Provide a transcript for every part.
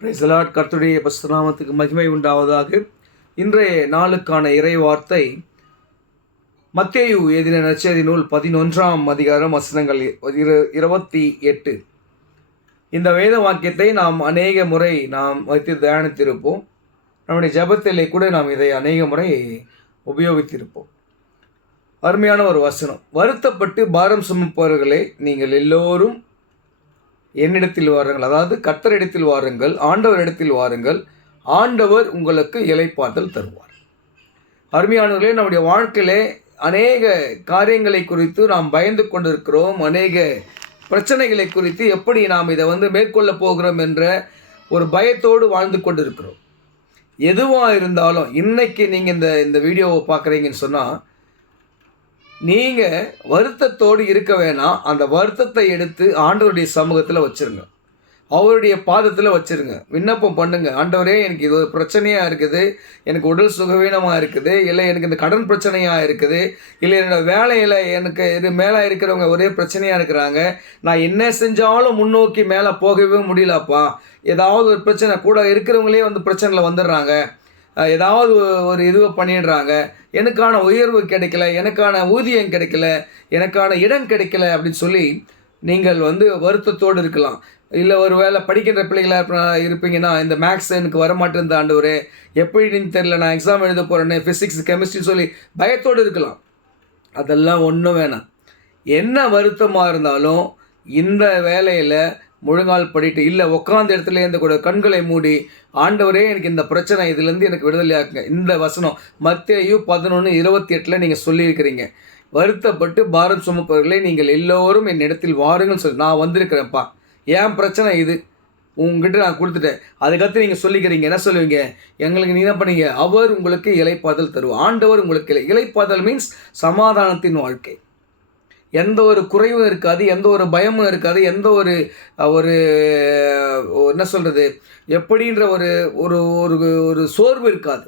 Praise the Lord. கர்த்தருடைய பரிசுத்த நாமத்துக்கு மகிமை உண்டாவதாக. இன்றைய நாளுக்கான இறை வார்த்தை மத்தேயு எழுதின நற்செய்தி நூல் 11ஆம் அதிகாரம் வசனங்கள் 28. இந்த வேத வாக்கியத்தை நாம் அநேக முறை வைத்து தியானித்திருப்போம். நம்முடைய ஜெபத்திலே கூட நாம் இதை அநேக முறை உபயோகித்திருப்போம். அருமையான ஒரு வசனம். வருத்தப்பட்டு பாரம் சுமப்பவர்களே, நீங்கள் எல்லோரும் என்னிடத்தில் வாருங்கள், அதாவது கர்த்தரிடத்தில் வாருங்கள், ஆண்டவரிடத்தில் வாருங்கள், ஆண்டவர் உங்களுக்கு இளைப்பாறுதல் தருவார். அருமையானவர்களே, நம்முடைய வாழ்க்கையிலே அநேக காரியங்களை குறித்து நாம் பயந்து கொண்டிருக்கிறோம். அநேக பிரச்சனைகளை குறித்து எப்படி நாம் இதை மேற்கொள்ள போகிறோம் என்ற ஒரு பயத்தோடு வாழ்ந்து கொண்டிருக்கிறோம். எதுவாக இருந்தாலும் இன்னைக்கு நீங்கள் இந்த வீடியோவை பார்க்குறீங்கன்னு சொன்னால், நீங்கள் வருத்தத்தோடு இருக்க வேணாம். அந்த வருத்தத்தை எடுத்து ஆண்டவருடைய சமூகத்தில் வச்சுருங்க, அவருடைய பாதத்தில் வச்சுருங்க. விண்ணப்பம் பண்ணுங்க. ஆண்டவரே, எனக்கு இது ஒரு பிரச்சனையாக இருக்குது, எனக்கு உடல் சுகவீனமாக இருக்குது, இல்லை எனக்கு இந்த கடன் பிரச்சனையாக இருக்குது, இல்லை என்னோடய வேலையில் எனக்கு இது மேலே இருக்கிறவங்க ஒரே பிரச்சனையாக இருக்கிறாங்க, நான் என்ன செஞ்சாலும் முன்னோக்கி மேலே போகவே முடியலப்பா, ஏதாவது ஒரு பிரச்சனை, கூட இருக்கிறவங்களே பிரச்சனையில் வந்துடுறாங்க, ஏதாவது ஒரு இதுவை பண்ணிடுறாங்க, எனக்கான உயர்வு கிடைக்கல, எனக்கான ஊதியம் கிடைக்கல, எனக்கான இடம் கிடைக்கல அப்படின்னு சொல்லி நீங்கள் வருத்தத்தோடு இருக்கலாம். இல்லை ஒரு வேளை படிக்கின்ற பிள்ளைகளாக இருப்பீங்கன்னா, இந்த மேக்ஸ் எனக்கு வரமாட்டேன் ஆண்டவரே, எப்படின்னு தெரியல, நான் எக்ஸாம் எழுத போகிறேன்னு, ஃபிசிக்ஸ் கெமிஸ்ட்ரி சொல்லி பயத்தோடு இருக்கலாம். அதெல்லாம் ஒன்றும் வேணாம். என்ன வருத்தமாக இருந்தாலும் இந்த வேலையில் முழங்கால் படிட்டு, இல்லை உட்காந்த இடத்துல இருந்து கூட கண்களை மூடி, ஆண்டவரே எனக்கு இந்த பிரச்சனை, இதுலேருந்து எனக்கு விடுதலையாக்குங்க. இந்த வசனம் மத்தேயு 11:28 நீங்கள் சொல்லியிருக்கிறீங்க. வருத்தப்பட்டு பாரம் சுமப்பவர்களே, நீங்கள் எல்லோரும் என் இடத்தில் வாருங்கன்னு சொல்லி நான் வந்திருக்கிறேன்ப்பா, ஏன் பிரச்சனை இது உங்ககிட்ட நான் கொடுத்துட்டேன். அதுக்கடுத்து நீங்கள் சொல்லிக்கிறீங்க, என்ன சொல்லுவீங்க? எங்களுக்கு நீங்கள் என்ன பண்ணீங்க? அவர் உங்களுக்கு இளைப்பாறுதல் தருவார். ஆண்டவர் உங்களுக்கு இளைப்பாறுதல் மீன்ஸ் சமாதானத்தின் வாழ்க்கை. எந்த ஒரு குறைவும் இருக்காது, எந்த ஒரு பயமும் இருக்காது, எந்த ஒரு ஒரு என்ன சொல்கிறது, எப்படின்ற ஒரு ஒரு ஒரு சோர்வு இருக்காது.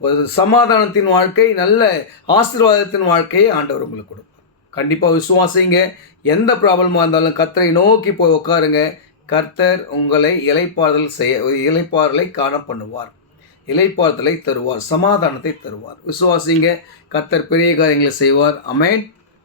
ஒரு சமாதானத்தின் வாழ்க்கை, நல்ல ஆசீர்வாதத்தின் வாழ்க்கையை ஆண்டவர் உங்களுக்கு கொடுப்பார். கண்டிப்பாக விசுவாசிங்க. எந்த ப்ராப்ளமாக இருந்தாலும் கர்த்தரை நோக்கி போய் உட்காருங்க. கர்த்தர் உங்களை இளைப்பாறுதலை காண பண்ணுவார், இளைப்பாறுதலை தருவார், சமாதானத்தை தருவார். விசுவாசிங்க. கர்த்தர் பெரிய காரியங்களை செய்வார். ஆமென்.